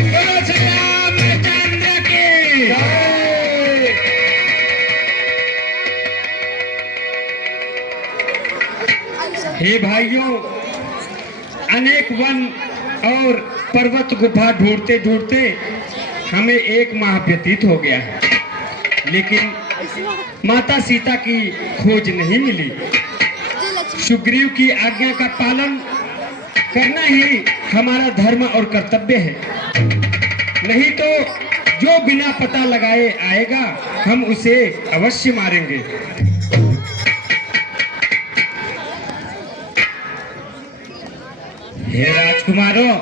बोलो श्री रामचंद्र की जय। हे भाइयों, अनेक वन और पर्वत गुफा ढूंढते ढूंढते हमें 1 माह व्यतीत हो गया है, लेकिन माता सीता की खोज नहीं मिली। सुग्रीव की आज्ञा का पालन करना ही हमारा धर्म और कर्तव्य है, नहीं तो जो बिना पता लगाए आएगा हम उसे अवश्य मारेंगे। हे राजकुमारों,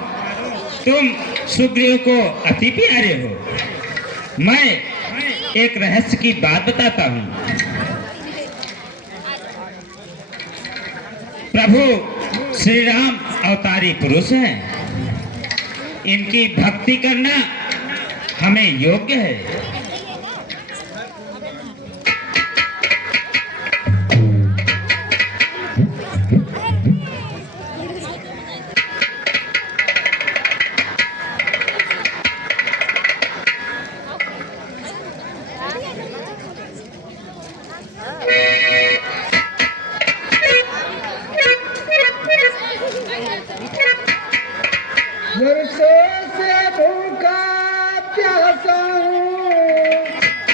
तुम सुग्रीव को अति प्यारे हो। मैं एक रहस्य की बात बताता हूँ। प्रभु श्री राम अवतारी पुरुष हैं, इनकी भक्ति करना हमें योग्य है। वर्षों से भूखा प्यासा हूँ,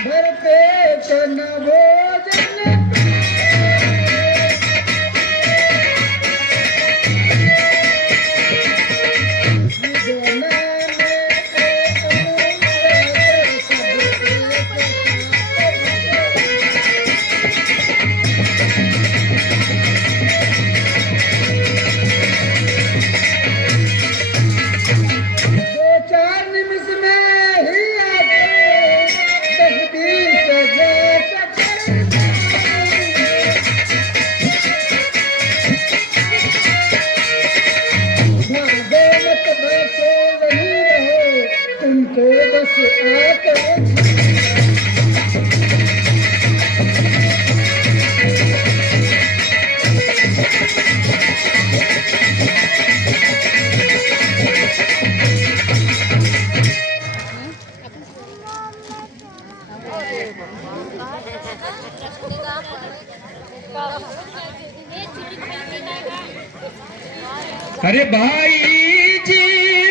भर पेट न भोजन। अरे भाई जी,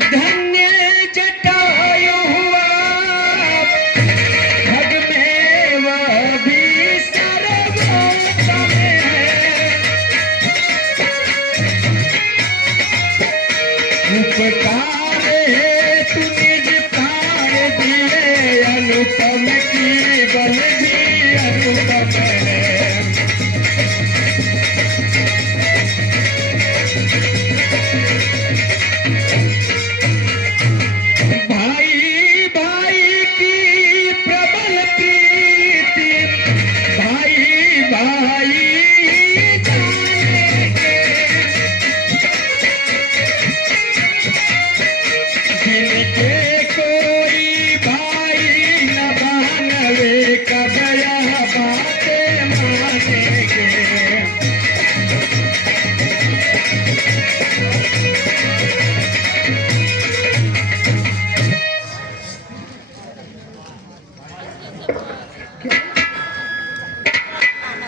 धन्य जटायु हुआ, खग में वह भी सर्वोत्तम है। उपकार है तू निज प्राण दिए, अनुपम की बल भी अनुपम है।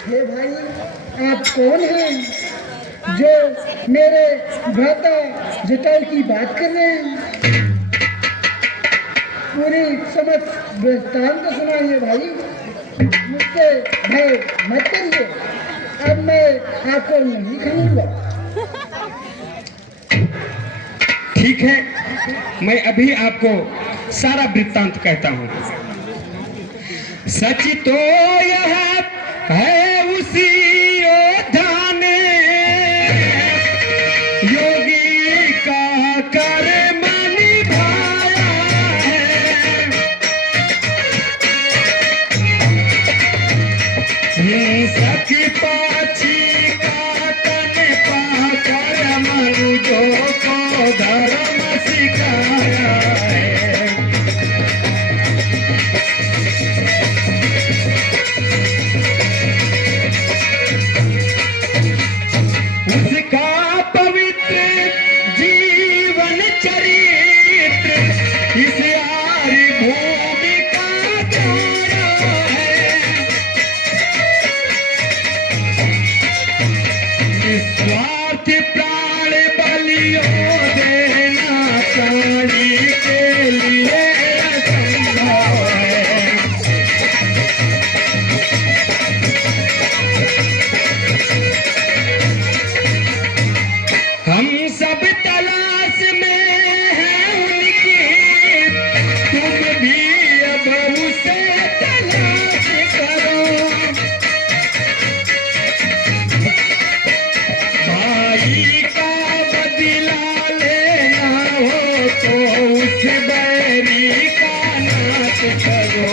हे भाई, आप कौन हैं जो मेरे भ्राता जटायु की बात कर रहे हैं? पूरी समझ वृत्तांत सुनाइए भाई, मुझसे भय मत करिए। अब मैं आपको नहीं खाऊंगा। ठीक है, मैं अभी आपको सारा वृत्तांत कहता हूँ। सच तो यह है उसी योद्धा ने योगी का कर्म निभाया है। हिंसक पाछी का तन पाकर मनुजों को धर्म सिखाया है। उस बैरी का नाश करो।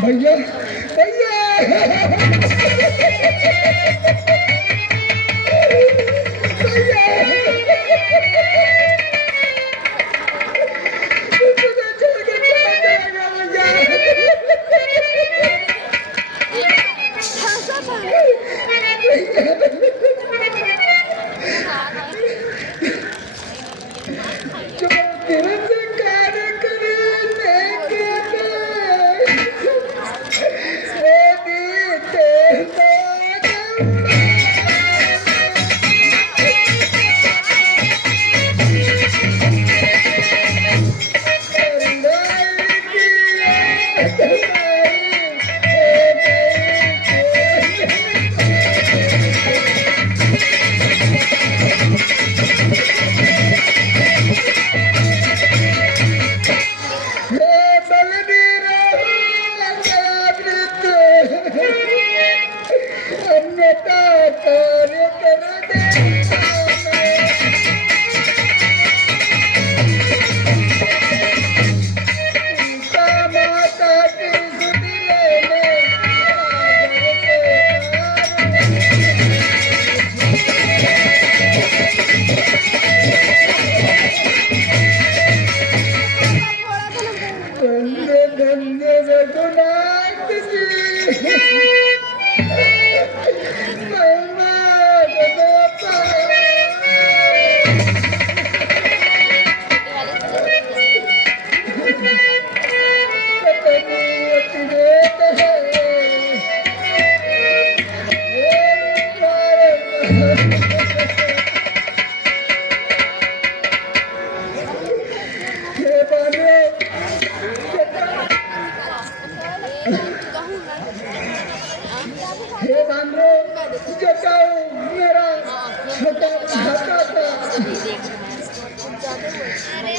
भैया भैया हे बांद्रो जटाऊ मेरा छोटा भाता था,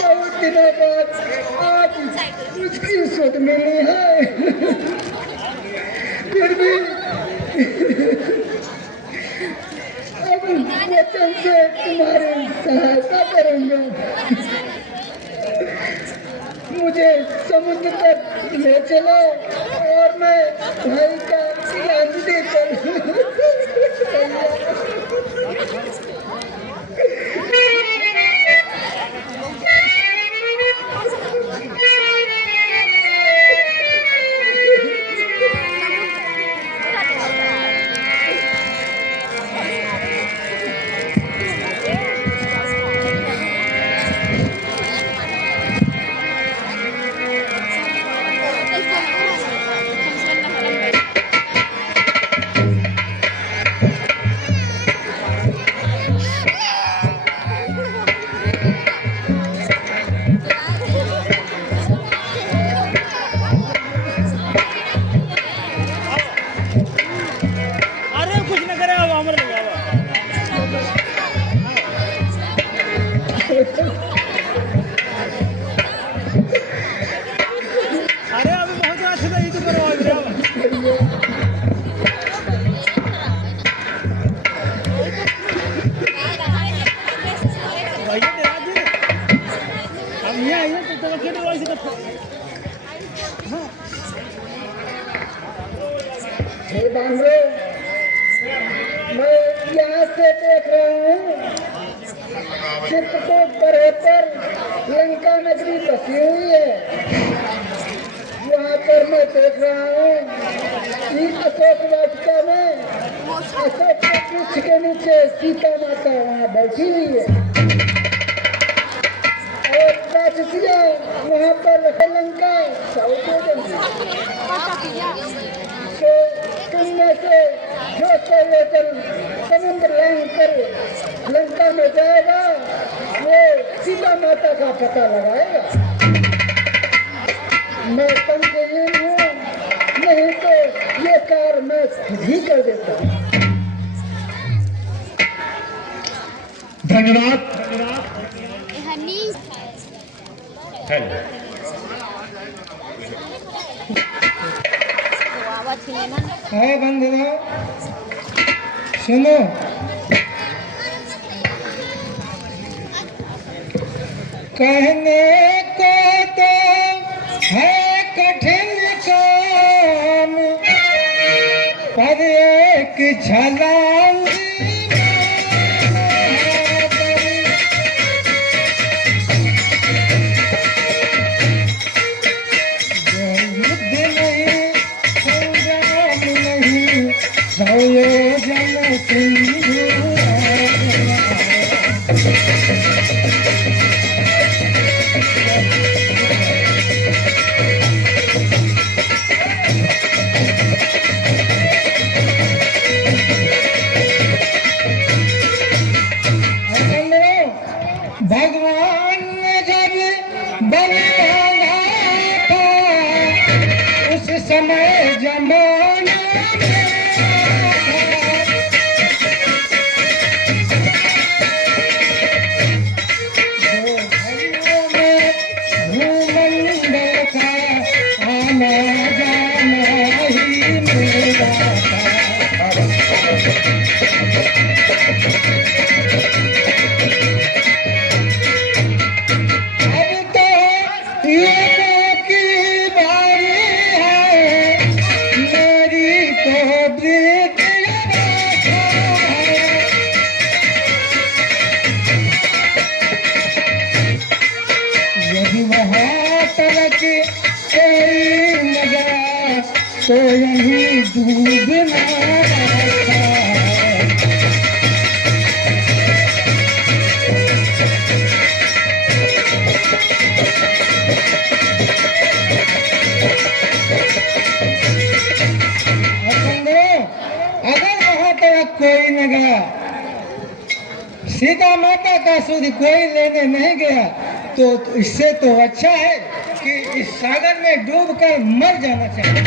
बहुत दिनों बाद आज उसकी सुध मिली है। फिर भी अब वचन से तुम्हारी सहायता करूंगा। मुझे समुद्र तक ले चलो और मैं भाई का ज्ञान देकर हे बांद्रो, मैं यहाँ से देख रहा हूँ चित्रकूट पर्वत पर लंका नगरी बसी हुई है। वहाँ पर मैं देख रहा हूँ इस अशोक वाटिका में अशोक के वृक्ष के नीचे सीता माता वहाँ बैठी हुई है और राक्षसियाँ वहाँ पर लंका सौते तो तुमने से जो सौवेतन समुद्र लांग कर लंका में जाएगा वो सीता माता का पता लगाएगा। मैं संशयहीन हूँ, नहीं तो ये कार्य मैं खुद ही कर देता हूँ। धन्यवाद। हेलो। है बंधुओं, सुनो। कहने को तो है कठिन काम, पर एक छलांग भगवान ने जब बनाया था उस समय जमाना भूमंडल का आना जाना ही मेरा था। तो यही डूबना अगर वहां तक कोई न गया, सीता माता का सुध कोई लेने नहीं गया, तो इससे तो अच्छा है कि इस सागर में डूबकर मर जाना चाहिए।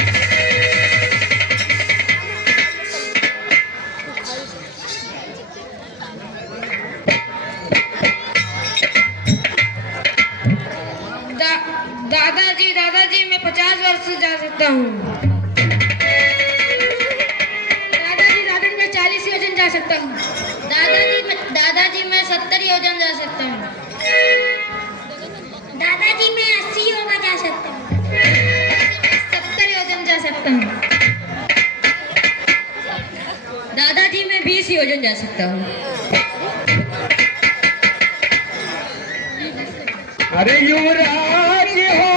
दादाजी मैं 50 वर्ष से जा सकता हूँ। दादाजी मैं 40 योजन जा सकता हूँ। दादाजी मैं 70 योजन जा सकता हूँ। दादाजी मैं 80 योगा जा सकता हूँ। 70 योजन जा सकता हूँ। दादाजी मैं 20 योजन जा सकता हूँ। अरे युवराज हो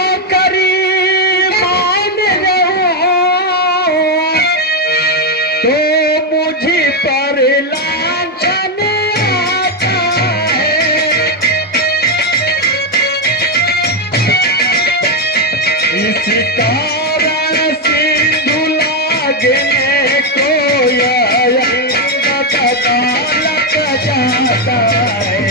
मान रहो तो मुझे पर लांछन आता है। इस कारण सिंधु लागने को लग जाता है।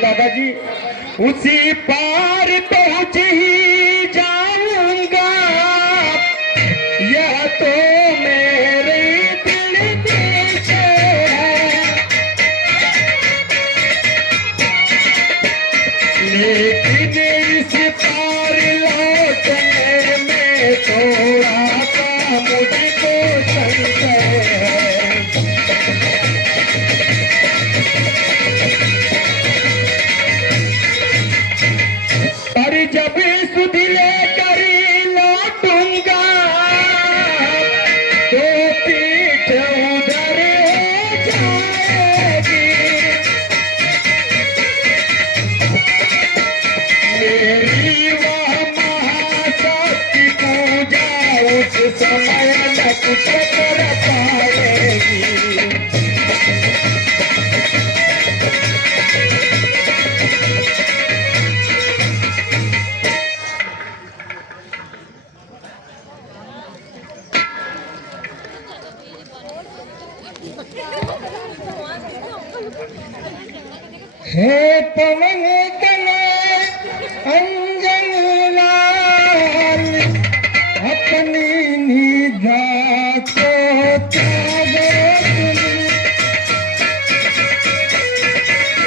दादाजी उसी पार पहुंच ही जाऊंगा, यह तो मेरे दिल से है। लेकिन इस पार लौटने में थोड़ा सा मुझको संशय है। जब सुध लेकर लौटूंगा तो पीठ उधर हो जाएगी। मेरी वह महाशक्ति पूजा उस समय न कुछ कर पाएगी। हे पवन तनय अंजन लाल, अपनी निधा को त्यागो तुम।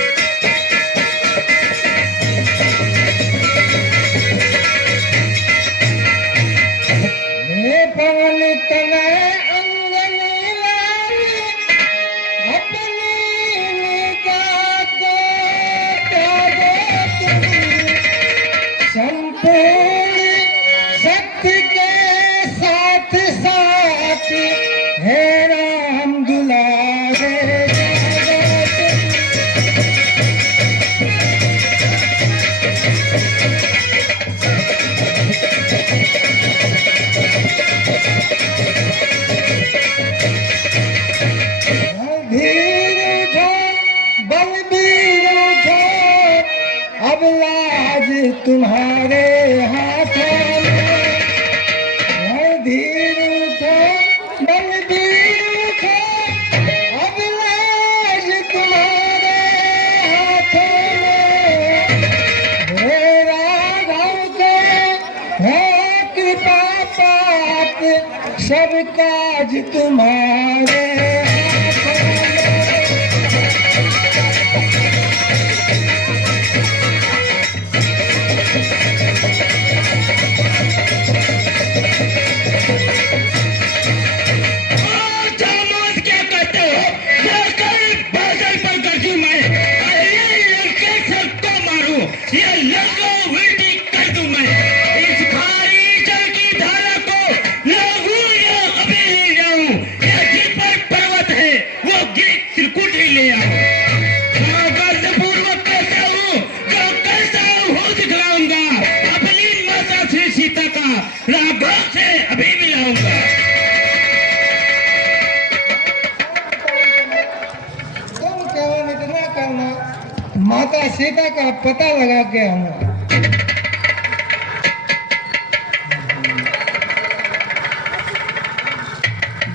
अब लाज तुम्हारे हाथों में, धीर उठो बलबीर उठो, अब लाज तुम्हारे हाथों में, हे राघव के हो कृपा पात, सब काज तुम्हारे हाथों में। माता सीता का पता लगा के आना।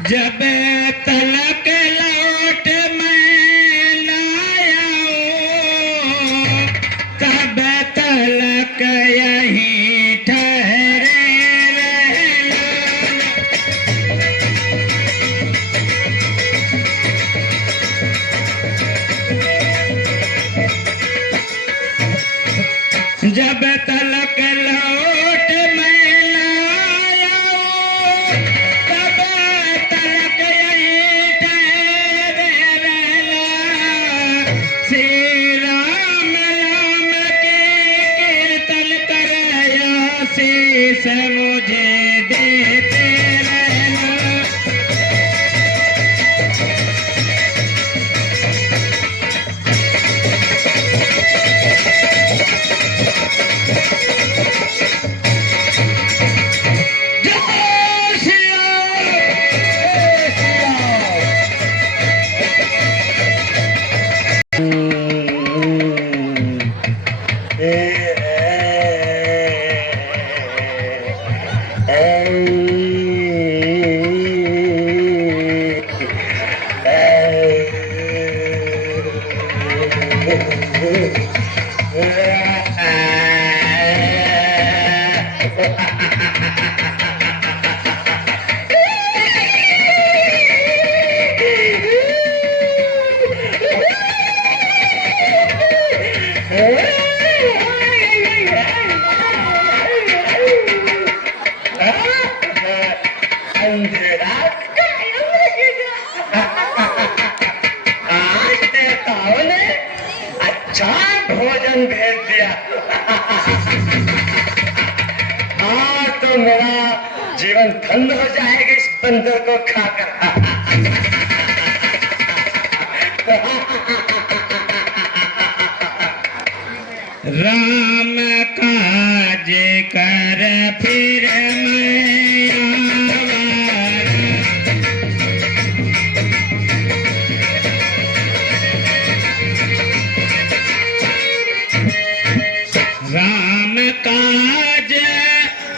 जब तलक लौट मैं न आऊं, तब तलक यहीं ठहरे रहना। जब तलक लौट मैं न आऊं, तब तलक यहीं ठहरे रहना। श्री राम नाम के कीर्तन कर आशीष मुझे देते रहना। आज देवताओं ने अच्छा भोजन भेज दिया। आज तो मेरा जीवन धन्य हो जाएगा इस बंदर को खाकर। राम काज कर फिर मैं आवारा। राम काज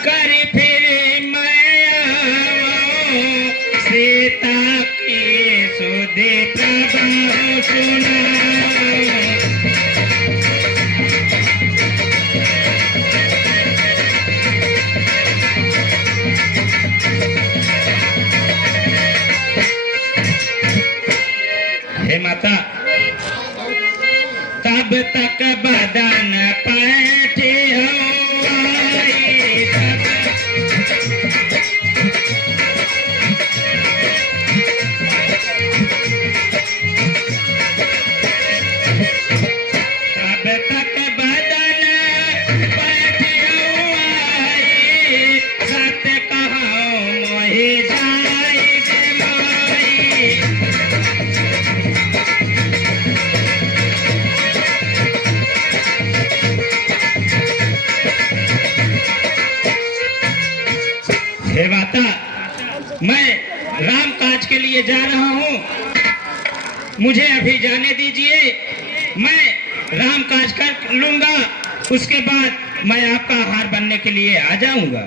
कर फिर मैं आऊं, सीता की सुधि प्रभु सुनाऊं। हे माता, तब तक बदन पैठे आई, तब तक बदन पैठे आई, सत कहो मोहि जाई माई। हे माता, मैं राम काज के लिए जा रहा हूँ, मुझे अभी जाने दीजिए। मैं राम काज कर लूंगा, उसके बाद मैं आपका आहार बनने के लिए आ जाऊंगा।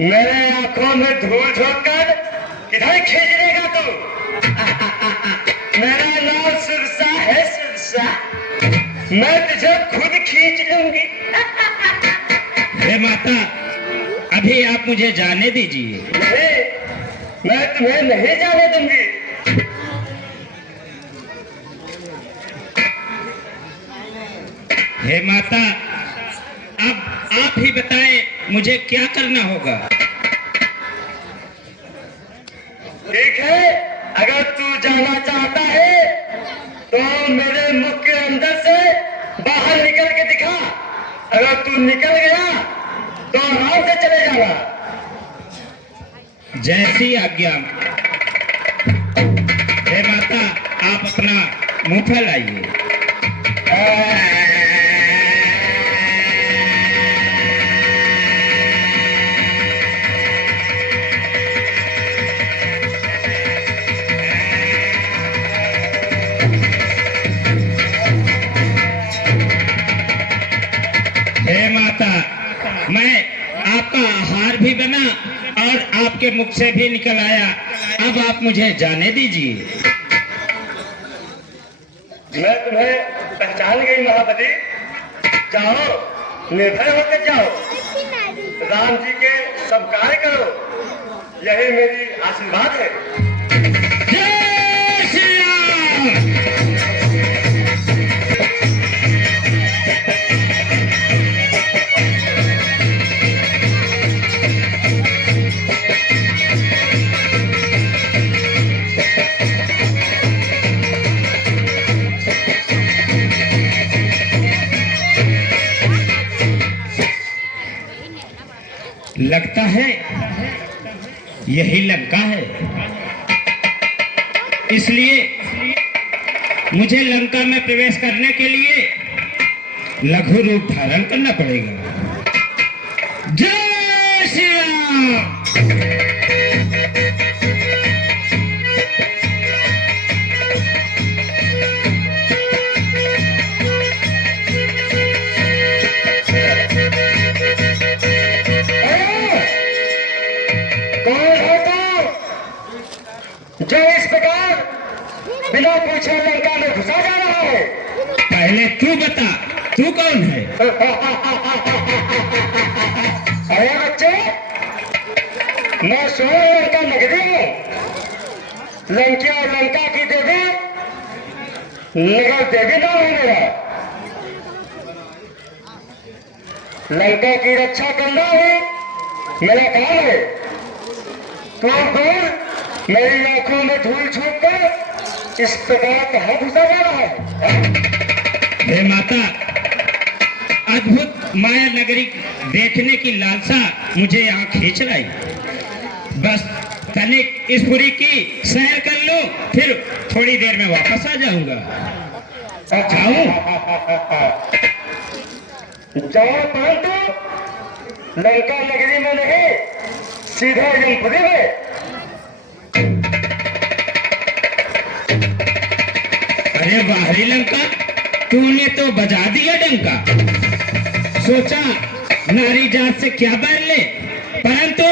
मेरे आंखों में धूल झोंक कर किधर खींच लेगा तू? मेरा नाम सुरसा है, सुरसा। मैं तुझे खुद खींच लूंगी। हे माता, अभी आप मुझे जाने दीजिए। नहीं, मैं तुम्हें नहीं जाने दूंगी। हे माता, अब आप ही बताएं मुझे क्या करना होगा। ठीक है, अगर तू जाना चाहता है तो मेरे मुख के अंदर से बाहर निकल के दिखा। अगर तू निकल गया तो आराम से चले जाना। जैसी आज्ञा। हे माता, आप अपना मुंह फैलाइए। हे माता, मैं आपका आहार भी बना और आपके मुख से भी निकल आया। अब आप मुझे जाने दीजिए। मैं तुम्हें पहचान गई महाबली। जाओ, निर्भय होकर जाओ, राम जी के सब कार्य करो, यही मेरी आशीर्वाद है। जय श्री राम। लगता है यही लंका है, इसलिए मुझे लंका में प्रवेश करने के लिए लघु रूप धारण करना पड़ेगा। जय श्री राम। जो इस प्रकार बिना पूछे लंका में घुसा जा रहा है। पहले तू बता, तू कौन है? अरे बच्चे, मैं स्वयं लंका नगरी हूँ। लंका की देवी नगर देवी नाम है मेरा। लंका की रक्षा करना है मेरा काम है। कौन कौन मेरी आंखों में धूल झोंक कर इस प्रकार कहाँ घुसा जा रहा है? हे माता, अद्भुत माया नगरी देखने की लालसा मुझे यहाँ खींच लाई। बस तनिक इस पुरी की सैर कर लो, फिर थोड़ी देर में वापस आ जाऊंगा। जाऊं? जाओ, परंतु लंका नगरी में नहीं, सीधा यमपुरी में। अरे बाहरी लंका, तूने तो बजा दिया डंका। सोचा नारी जात से क्या बैर ले, परंतु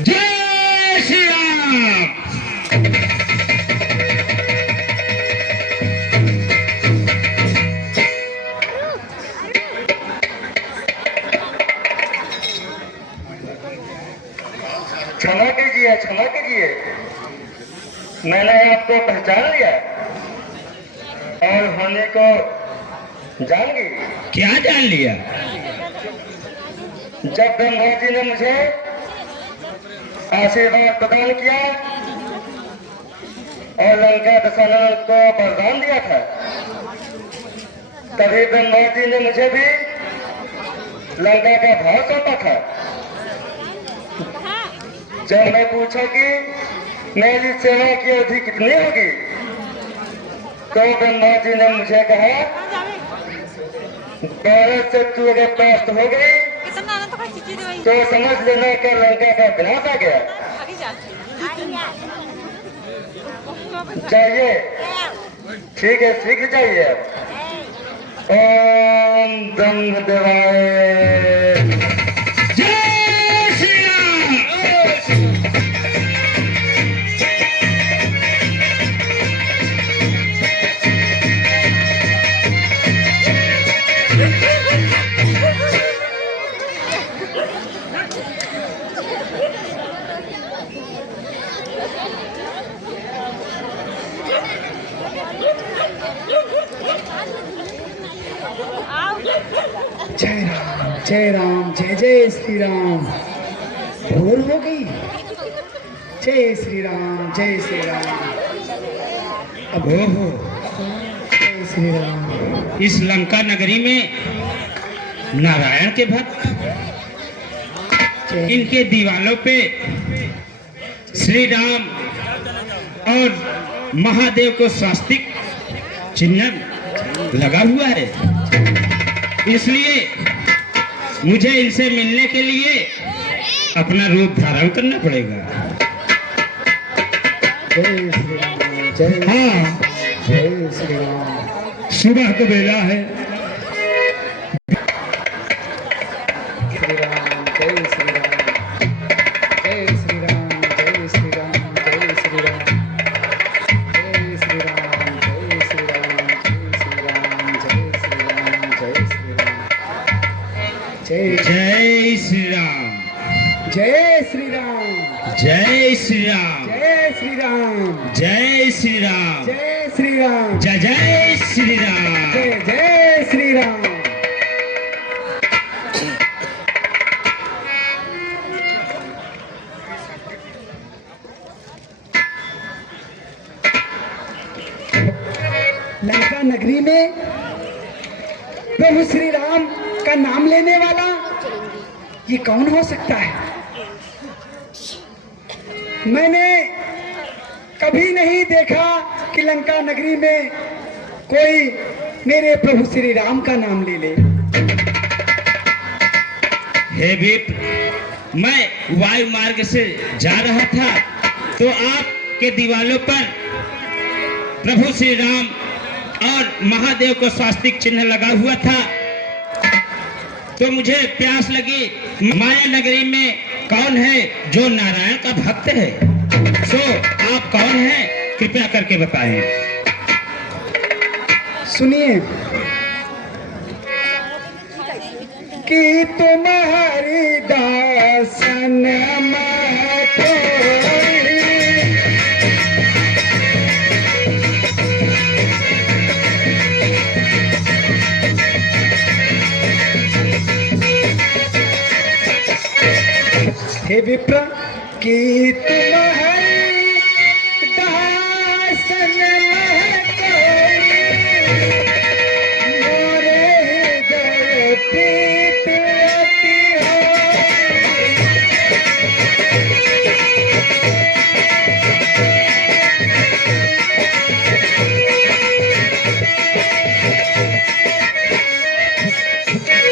जय श्री राम। क्षमा कीजिए, क्षमा कीजिए, मैंने आपको पहचान लिया और होने को जान गई। क्या जान लिया? जब ब्रह्मा जी ने मुझे आशीर्वाद प्रदान किया और लंका दशानन को वरदान दिया था, तभी ब्रह्मा जी ने मुझे भी लंका का भाव सौंपा था। जब मैं पूछा कि मेरी सेवा की अवधि कितनी होगी, तो ब्रह्मा जी ने मुझे कहा 12 से तू अगर प्राप्त हो गई तो समझ लेना कि लंका का विनाश आ गया। जाइए, ठीक है, सीख जाइए। ओम दंग देवाय। जय श्री राम। जय राम, जय जय श्री राम। भोर हो गई। जय श्री राम, जय श्री राम। अब ओहो, जय श्री राम। इस लंका नगरी में नारायण के भक्त, इनके दीवालों पे श्री राम और महादेव को स्वास्तिक चिन्ह लगा हुआ है। इसलिए मुझे इनसे मिलने के लिए अपना रूप धारण करना पड़ेगा। जय श्री राम, जय हाँ, जय श्री राम। सुबह का बेला है। श्री राम, जय श्री राम, जय श्री राम, जय श्री राम, जय श्री राम, जय श्री राम, जय श्री राम, जय श्री राम, जय श्री राम, जय श्री राम, जय श्री राम, जय श्री राम, जय श्री राम, जय श्री राम, जय जय श्री राम, जय जय श्री राम। लंका नगरी में प्रभु श्री राम का नाम लेने वाला ये कौन हो सकता है? मैंने कभी नहीं देखा कि लंका नगरी में कोई मेरे प्रभु श्री राम का नाम ले ले। हे विप्र, मैं वायु मार्ग से जा रहा था तो आपके दीवालों पर प्रभु श्री राम और महादेव को स्वास्तिक चिन्ह लगा हुआ था, तो मुझे प्यास लगी। माया नगरी में कौन है जो नारायण का भक्त है? सो आप कौन हैं? कृपया करके बताएं। सुनिए कि तुम्हारी दासन हे विप्र कि तुम्हारी दासन मोरे हृदय प्रीत अति हो।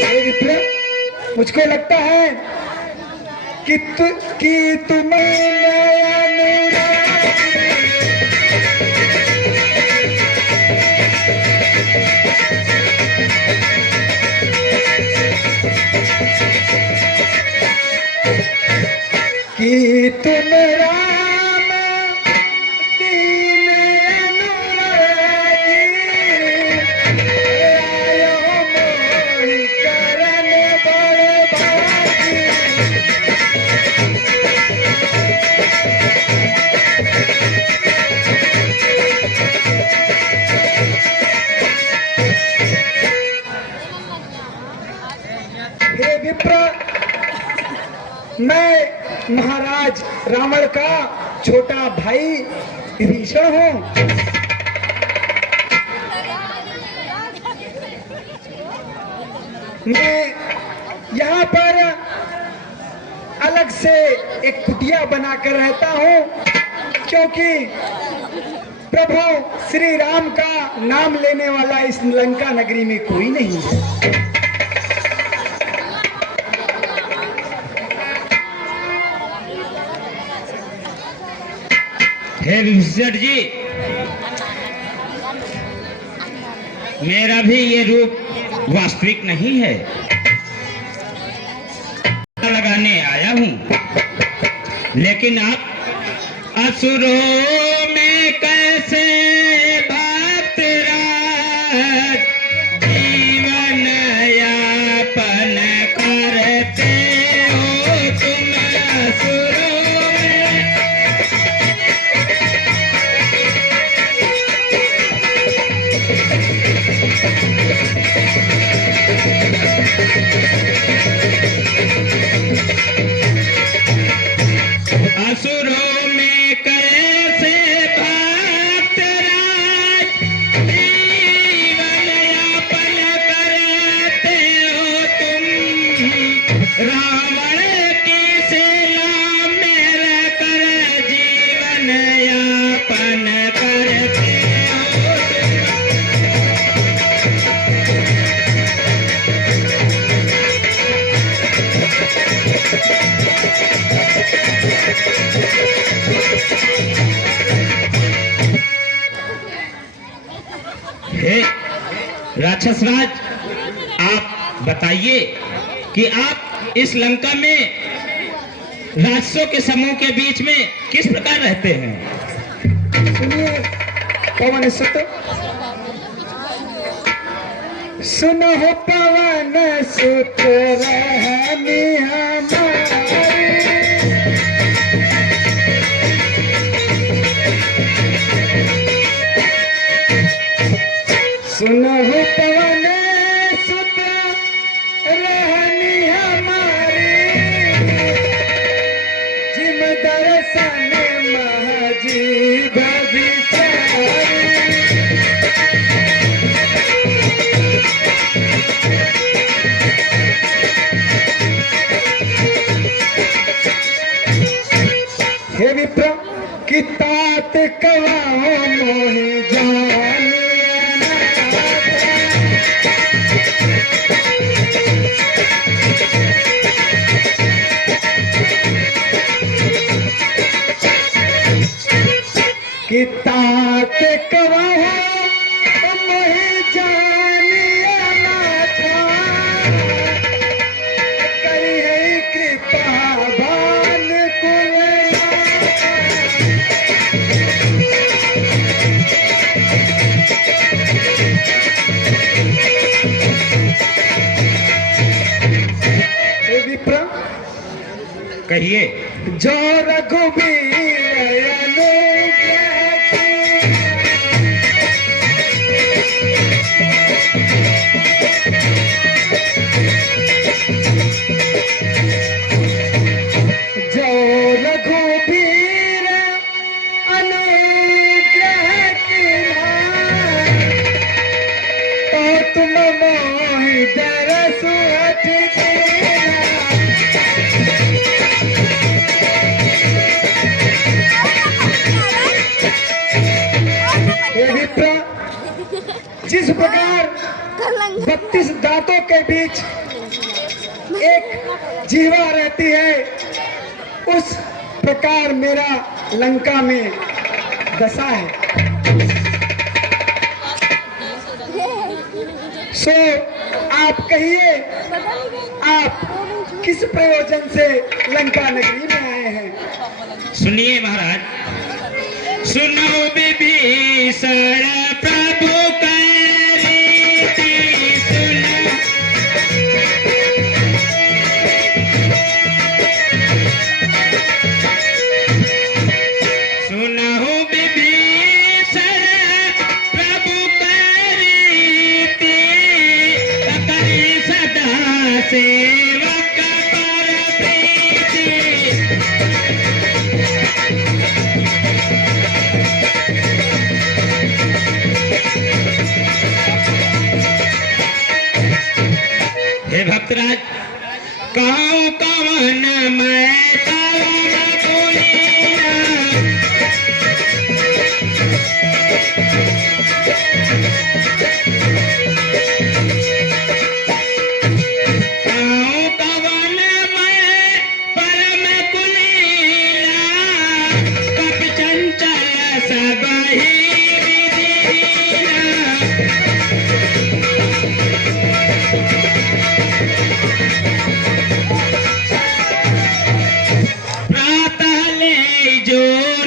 हे विप्र, मुझको लगता है कि तुम्हें कि तुम राम दीन अनुरागी आयो मोहि करन बड़भागी। हे विप्र, मैं महाराज रावण का छोटा भाई विभीषण हूँ। मैं यहाँ पर अलग से एक कुटिया बनाकर रहता हूँ, क्योंकि प्रभु श्री राम का नाम लेने वाला इस लंका नगरी में कोई नहीं है। हे विभूषण जी, मेरा भी ये रूप वास्तविक नहीं है, लगाने आया हूं, लेकिन आप असुरों में कैसे भक्त राज जीवन यापन करते हो तुम असुरों में। असुरों में कैसे भक्त राज जीवन यापन करते हो तुम रावण की सेना में रहकर जीवन यापन करते हो तुम। हे राक्षस राज, आप बताइए कि आप इस लंका में राक्षसों के समूह के बीच में किस प्रकार रहते हैं? सुनिए पवन सुत, सुनो हो पवन सुत रहनी हमारी, सुनो हो पवन सुत रहनी हमारी, जिम दर्शन महजीब बिचारी। हे विप्र कि तात कवाओ मोहि जानिया कि तात कवाओ मोहि जानिया नाथा, करी है कृपा भान कुलनाथा। हे विप्र, कहिए। जो रघुबीर अनुग्रह की, जो रघुबीर अनुग्रह की तो तुम मोहि दरस हट देना। हे विप्र, जिस प्रकार 32 दांतों के बीच एक जीवा रहती है, उस प्रकार मेरा लंका में दशा है। सो आप कहिए, आप किस प्रयोजन से लंका नगरी में आए हैं? सुनिए महाराज, सुनो विभीषण प्रभु करी सुनो। सुनो विभीषण प्रभु करी सदा सेवक पर प्रीति। हे भक्तराज, कहूँ कवन मैं तवन गुणीना, कहूँ कवन मैं परम कुलीना, कपि चंचल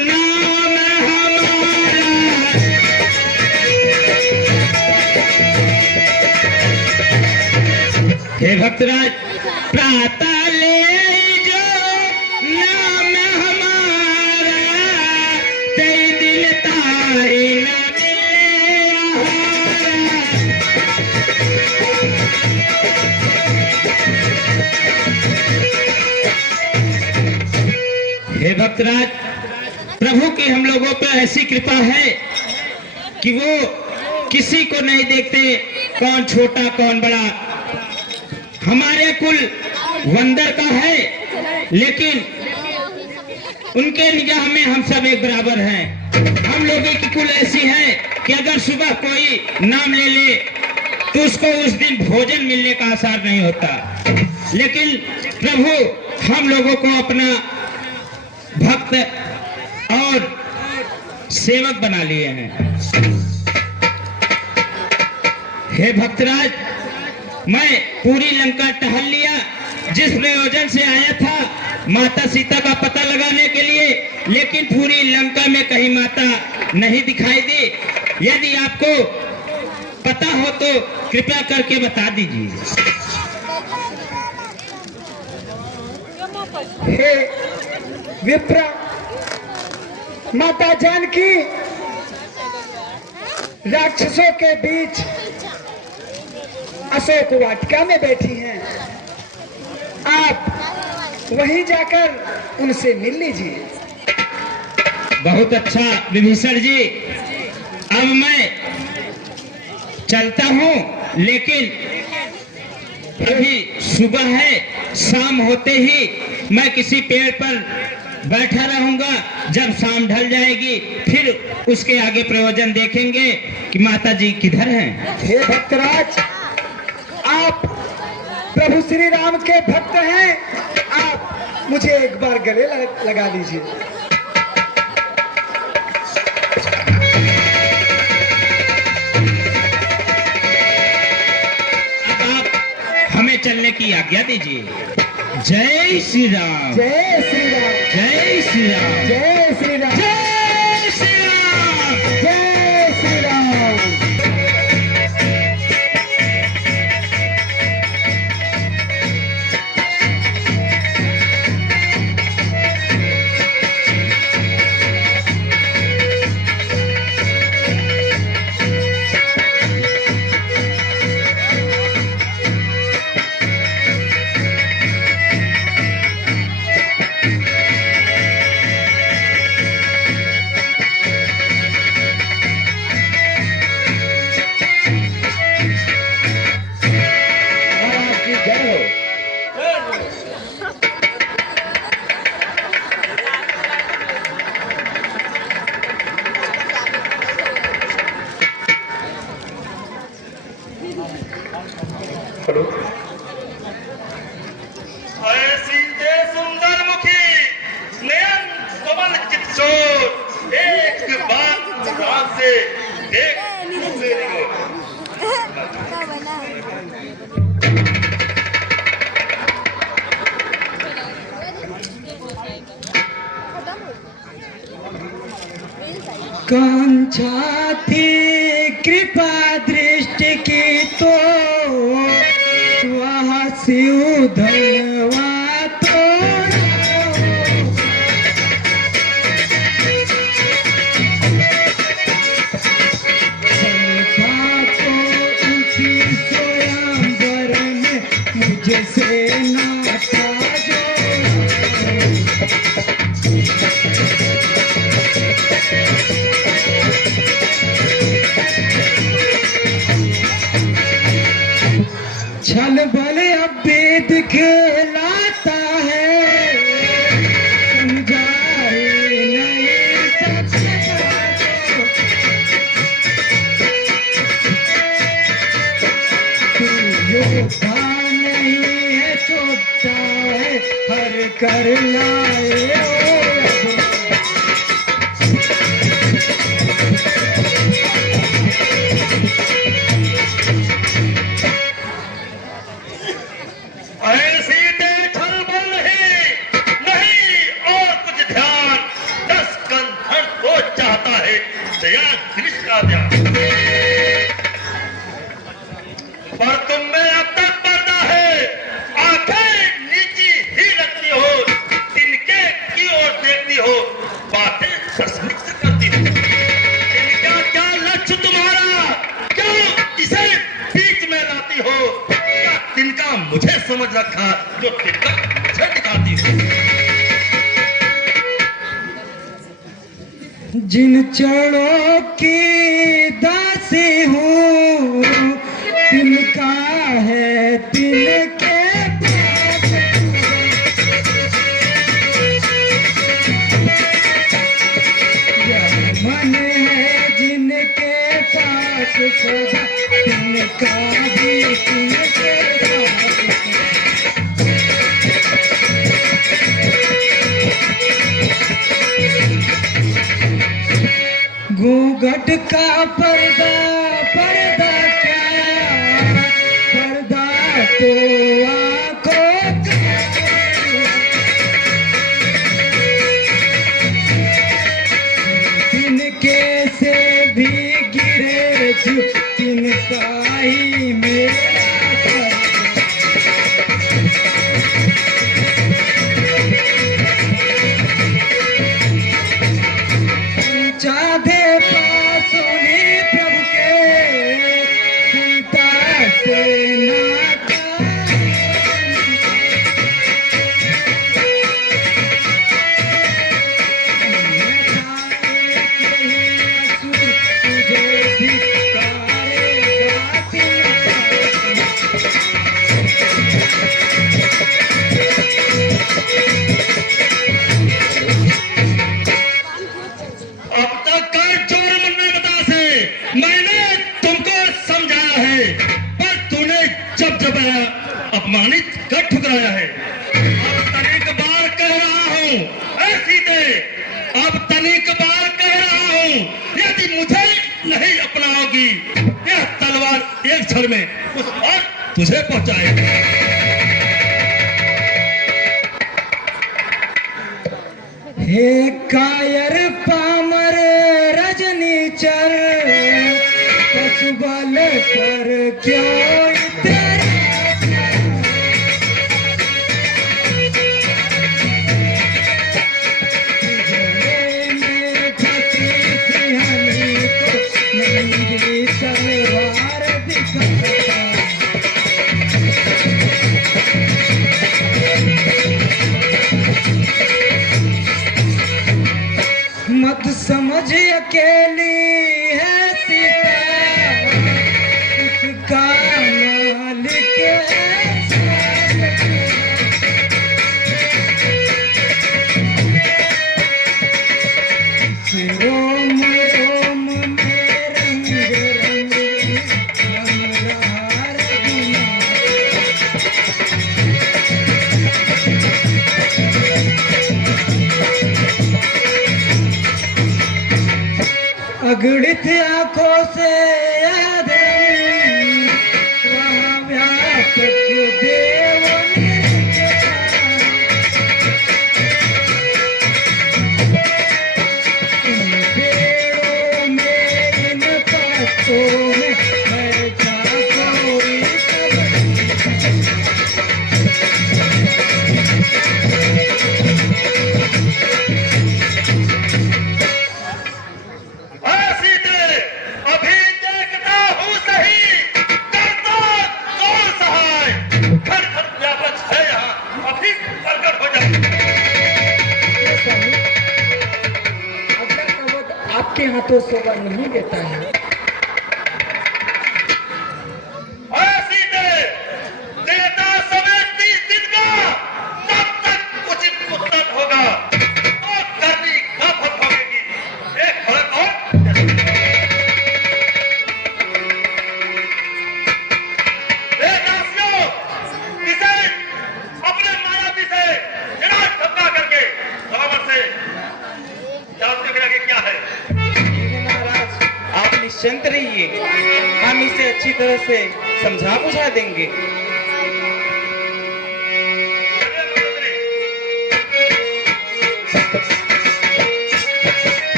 नाम हमारा। हे भक्तराज, प्रातः ले जो नाम हमारा, तई दिल ताई न हे भक्तराज, प्रभु की हम लोगों पर ऐसी कृपा है कि वो किसी को नहीं देखते, कौन छोटा कौन बड़ा। हमारे कुल वंदर का है, लेकिन उनके निगाह में हम सब एक बराबर हैं। हम लोगों की कुल ऐसी है कि अगर सुबह कोई नाम ले ले तो उसको उस दिन भोजन मिलने का आसार नहीं होता। लेकिन प्रभु हम लोगों को अपना भक्त और सेवक बना लिए हैं। हे भक्तराज, मैं पूरी लंका टहल लिया। जिस प्रयोजन से आया था माता सीता का पता लगाने के लिए, लेकिन पूरी लंका में कहीं माता नहीं दिखाई दी। यदि आपको पता हो तो कृपया करके बता दीजिए। हे विप्र, माता जानकी राक्षसों के बीच अशोक वाटिका में बैठी हैं। आप वहीं जाकर उनसे मिल लीजिए। बहुत अच्छा विभीषण जी, अब मैं चलता हूँ, लेकिन अभी सुबह है, शाम होते ही मैं किसी पेड़ पर बैठा रहूंगा। जब शाम ढल जाएगी फिर उसके आगे प्रयोजन देखेंगे कि माता जी किधर हैं। हे भक्तराज, आप प्रभु श्री राम के भक्त हैं। आप मुझे एक बार गले लगा लीजिए। अब आप हमें चलने की आज्ञा दीजिए। जय श्री राम, जय श्री राम, जय श्री राम, जय श्री राम, जय श्री राम। जय श्री राम। ऐसी दे सुंदर मुखी नयन कमल चित्सोर, एक बात ध्यान से देख मेरी ओर। कांक्षा थी कृपा दृष्टि की तो वह शिव धनवा तो स्वयंवर में मुझसे नाता जो छल बल अब दिखलाता है, समझाए नहीं सकता। तू योद्धा नहीं है, चोटा है हर कर लाए ऐसी दे छल बल ही नहीं और कुछ ध्यान, 10 दया दृष्टि का ध्यान। पर तुम में अब तक पर्दा है, आंखें नीची ही रखती हो, तिनके की ओर देखती हो, बातें तस्वीर से करती हो। इनका क्या लक्ष्य तुम्हारा, क्यों इसे बीच में लाती हो? क्या तिनका मुझे समझ रखा जो तिनका मुझे दिखाती हो? जिन चरणों की दासी हूँ तिनका है तिनके पास। यह मन है जिनके पास सदा तिनका भी तिनके पास। घूंघट का पर्दा, पर्दा क्या, पर्दा तो आंखों का। तिनके से भी गिरे जो तिनका ही मेरा सर। ऊंचा दे पासोनी प्रभु के, सीता से नाता। तुझे धिक्कारेगा तिनका। अब तक का जोर मन्ना बता से मैंने तुमको समझाया है, पर तूने जब जब अपमानित कर ठुकराया है। अब तनिक बार कह रहा हूँ, ऐ सीते, अब तनिक बार कह रहा हूँ, यदि मुझे नहीं अपनाओगी, यह तलवार एक क्षण में उस पार तुझे पहुंचाएगी। हे कायर पामर रजनीचर, पशुबल पर क्यों इतरा? में फंसी सिंहनी को नंगी तलवार दिखाता। मत समझ अकेली है सीता, उसका मालिक है सब। रोम रोम में रंग रंग रंगदार गुना। अगणित आंखों से याद वहाँ व्यापक देव इन पेड़ों में इन पत्तों में बैठा कोई अभी देखता हूँ सही, करता कौन सहाय। घर घर व्यापक है यहाँ, अभी प्रकट हो जाए। अगला कवच आपके हाथों शोभा नहीं देता है। सीते, देता समय 30 दिन का, तब तक उचित उत्तर होगा, तो करनी आफत होगी। एक फर्क और इसे अपने मायावी से जरा धक्का करके बराबर से जांच करके आगे क्या है। महाराज आप निश्चिंत रहिए, हम इसे अच्छी तरह से समझा बुझा देंगे।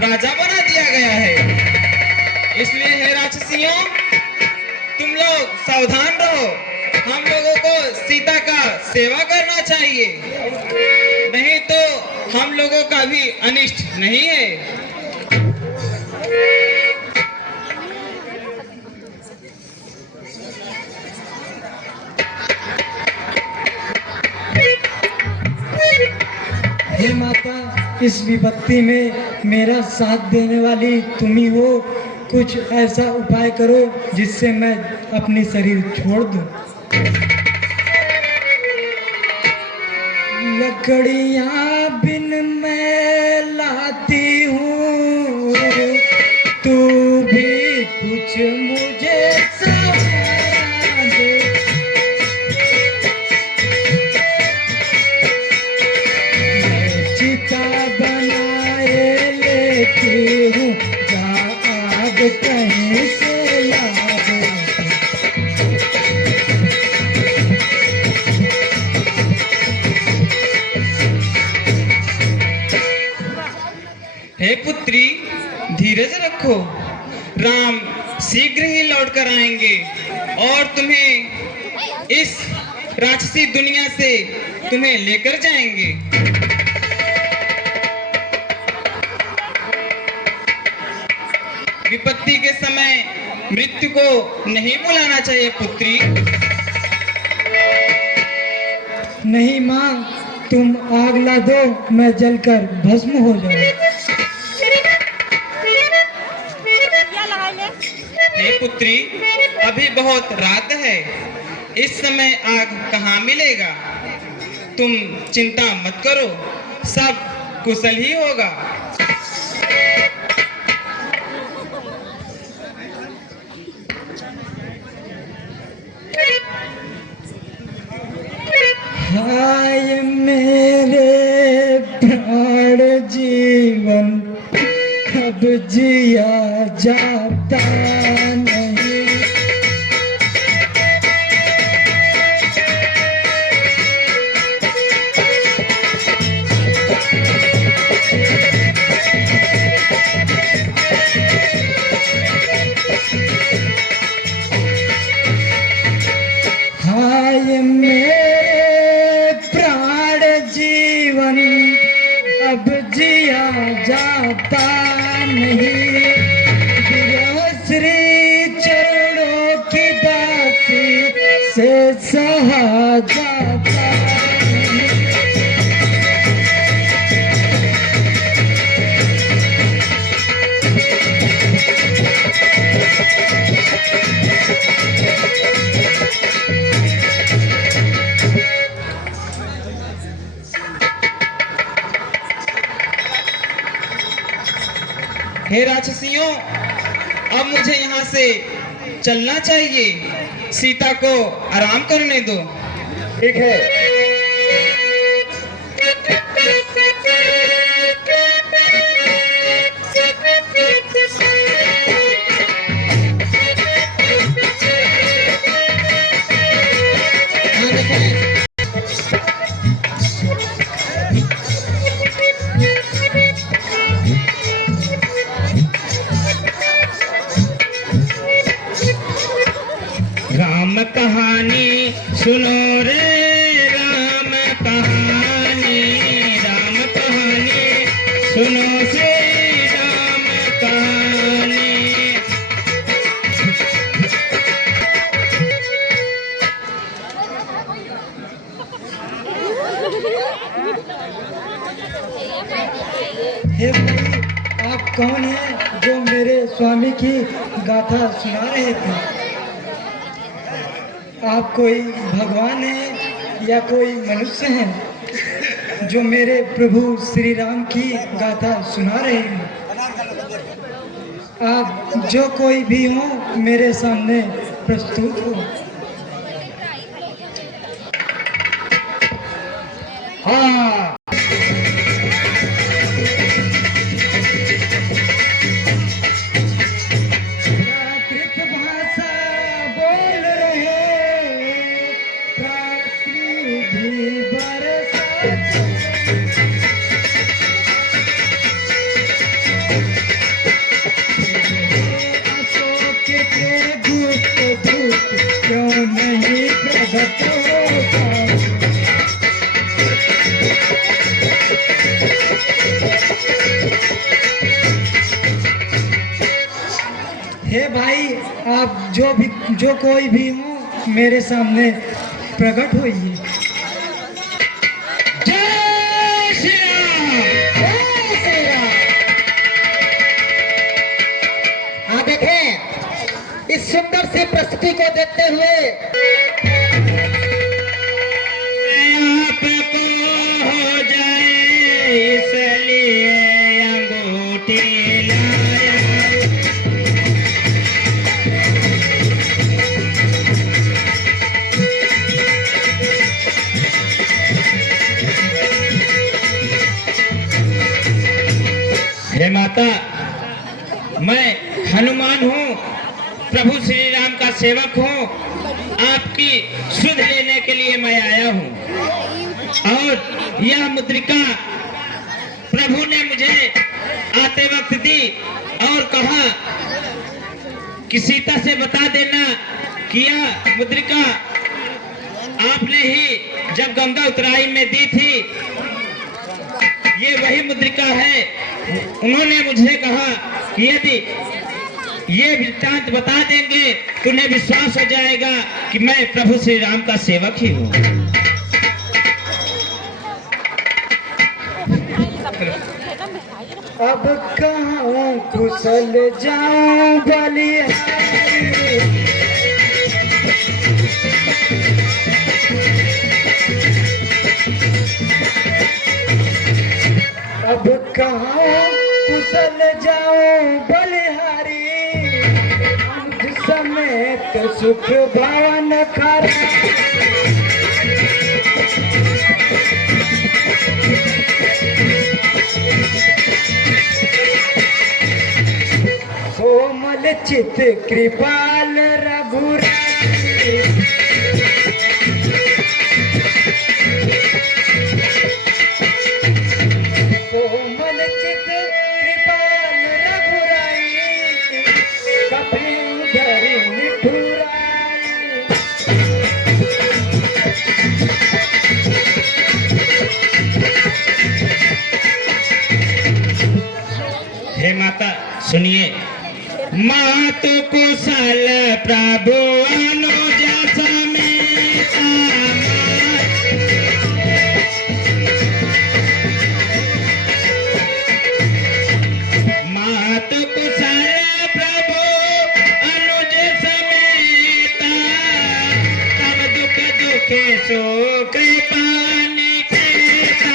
राजा बना दिया गया है। इसलिए हे राक्षसियों, तुम लोग सावधान रहो। हम लोगों को सीता का सेवा करना चाहिए, नहीं तो हम लोगों का भी अनिष्ट नहीं है। हे माता, इस विपत्ति में मेरा साथ देने वाली तुम ही हो। कुछ ऐसा उपाय करो जिससे मैं अपनी शरीर छोड़ दूं। लकड़ियां बिन मैं लाती हूँ, तू भी कुछ मुझे सहारा दे। मैं चिता बनाए लेती हूँ, जा आग कहीं से ला दे। हे पुत्री, धीरज रखो। राम शीघ्र ही लौट कर आएंगे और तुम्हें इस राक्षसी दुनिया से तुम्हें लेकर जाएंगे। विपत्ति के समय मृत्यु को नहीं बुलाना चाहिए पुत्री। नहीं माँ, तुम आग ला दो, मैं जलकर भस्म हो जाऊं। हे पुत्री, अभी बहुत रात है, इस समय आग कहाँ मिलेगा। तुम चिंता मत करो, सब कुशल ही होगा। हाय मेरे प्राण जीवन, अब जिया जाता नहीं। हाय मेरे प्राण जीवन, अब जिया जाता नहीं। श्री चरणों की दासी से सहा जाता नहीं। हे राक्षसियों, अब मुझे यहाँ से चलना चाहिए। सीता को आराम करने दो। ठीक है। राम कहानी सुनो रे, राम कहानी, राम कहानी सुनो से, राम कहानी। हे भाई, आप कौन हैं जो मेरे स्वामी की गाथा सुना रहे थे? आप कोई भगवान हैं या कोई मनुष्य हैं जो मेरे प्रभु श्री राम की गाथा सुना रहे हैं? आप जो कोई भी हो, मेरे सामने प्रस्तुत हो। हाँ, प्राकृत भाषा बोल रहे, प्राकृति बरसात। आप जो कोई भी हो मेरे सामने प्रकट होइए। जय श्री राम। जय श्री राम। हाँ देखें, इस सुंदर सी प्रस्तुति को देखते हुए आपको हो जाए इसलिए अंगूठी लाया। हे माता, मैं हनुमान हूँ, प्रभु श्री राम का सेवक हूँ। आपकी सुध लेने के लिए मैं आया हूँ। और यह मुद्रिका प्रभु ने मुझे आते वक्त दी और कहा कि सीता से बता देना कि यह मुद्रिका आपने ही जब गंगा उत्तराई में दी थी, ये वही मुद्रिका है। उन्होंने मुझे कहा कि यदि ये वृत्तांत बता देंगे तो उन्हें विश्वास हो जाएगा कि मैं प्रभु श्री राम का सेवक ही हूँ। अब कहाँ कुशल जाऊं बलिहारी, अब कहाँ कुशल जाऊं बलिहारी, मुझ समेत सुख भवन खरा। कोमल चित कृपाल रघुराई, कोमल चित कृपाल रघुराई, कभी उधर निठुराई। हे माता सुनिए। मात कुशल प्रभु अनुज समेता, मात कुशल प्रभु अनुज समेता, तब दुख दुखे सो कृपा निकेता।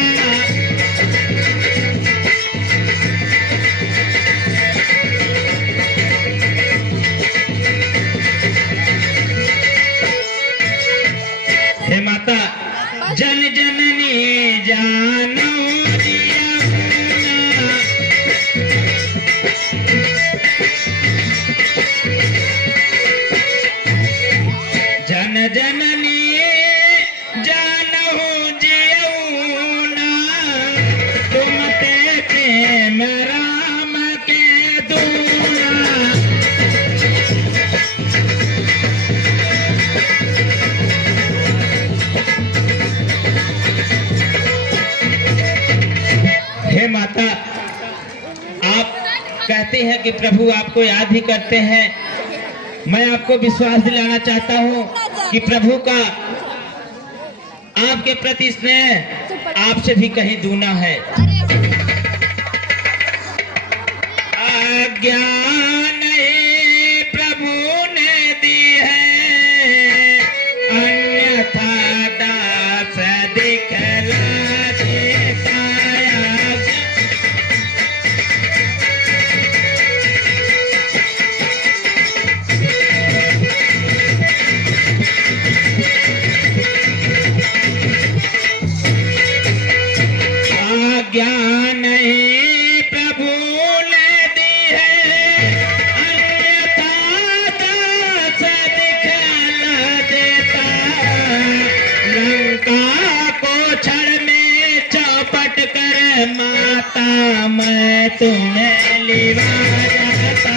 हे माता, जन जननी जानो दिया मुना, जन जननी जानहु जियऊना, तुम ते प्रेम राम के दूना। हे माता, आप कहते हैं कि प्रभु आपको याद ही करते हैं। मैं आपको विश्वास दिलाना चाहता हूँ कि प्रभु का आपके प्रति स्नेह आपसे भी कहीं दूना है। आज्ञा नहीं प्रभु ने दी है, अन्यथा दास दिखला देता। आज्ञा नहीं प्रभु ने दी है, अन्यथा दास दिखला देता। लंका को क्षण में चौपट कर माता मैं तुम्हें लिवा जाता।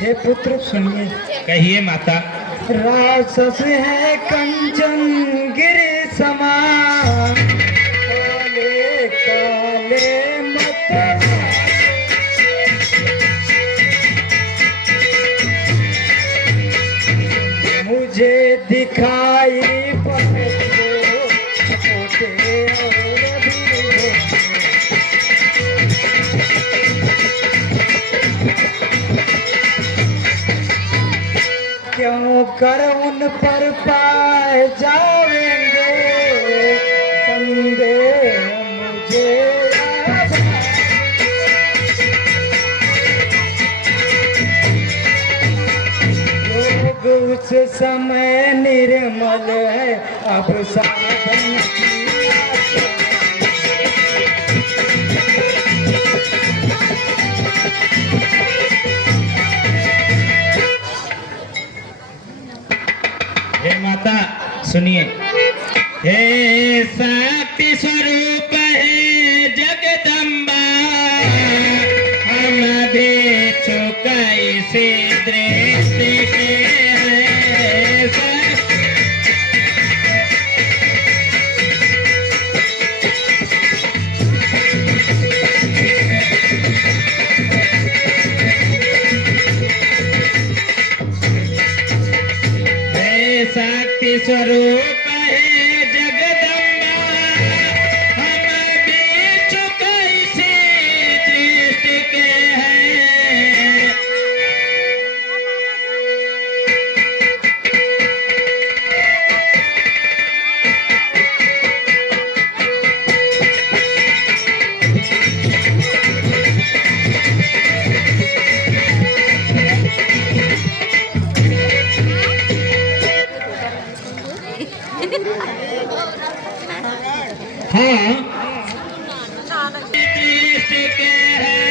हे पुत्र सुनिए, कहिए माता। राक्षस है कंचन गिरी समान, काले काले मत मुझे दिखाई पड़ते छोटे और भी क्यों कर उन पर पाए जाएंगे संदेह मुझे योग उस समय निर्मल है अब साधन हे माता सुनिए। हे शक्ति स्वरूप है जगदम्बा, हम भी चुकाई से दृष्टि के हैं शक्ति स्वरूप है जगदम्बा, हम भी चुकाई से दृष्टि के हैं। हाँ दृष्टि के हैं,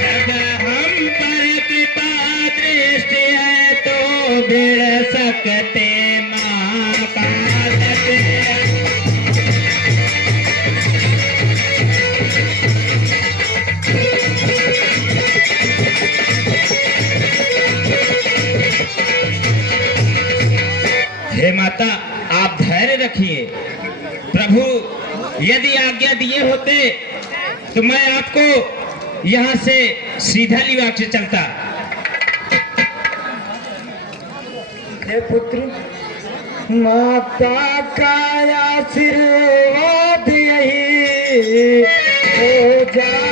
जब हम पर कृपा दृष्टि है तो भिड़ सकते माँ का हे माता आप धैर्य रखिए। प्रभु यदि आज्ञा दिए होते तो मैं आपको यहाँ से सीधा लिवा के चलता। हे पुत्र, माता का आशीर्वाद यही हो जाओ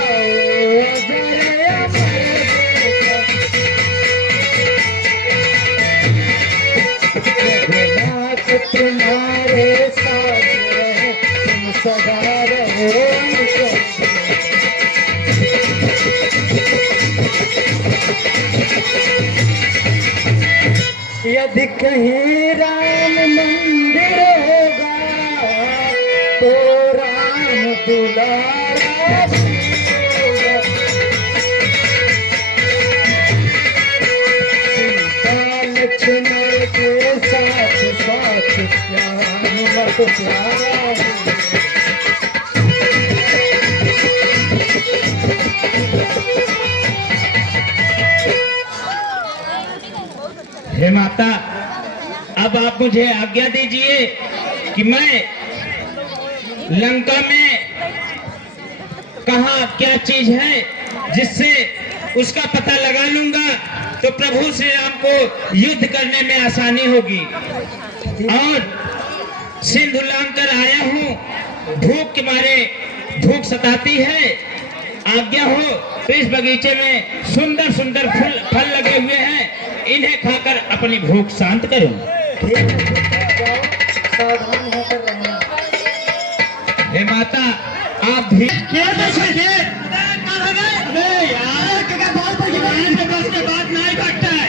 तुम्हारे साथ रहे, तुम सदा रहो। यदि कहीं राम मंदिर होगा तो राम दुलारा होगा। सीता लक्ष्मण के साथ साथ राम मत प्यारा होगा। हे माता अब आप मुझे आज्ञा दीजिए कि मैं लंका में कहाँ क्या चीज है जिससे उसका पता लगा लूंगा तो प्रभु श्री राम को युद्ध करने में आसानी होगी। और सिंधु लांग कर आया हूँ, भूख के मारे भूख सताती है। आज्ञा हो तो इस बगीचे में सुंदर सुंदर फल लगे हुए हैं, इन्हें खाकर अपनी भूख शांत करूं। सावधान होकर रहना। हे माता आप भी बस के बाद नहीं भागता है।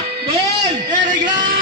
बोल।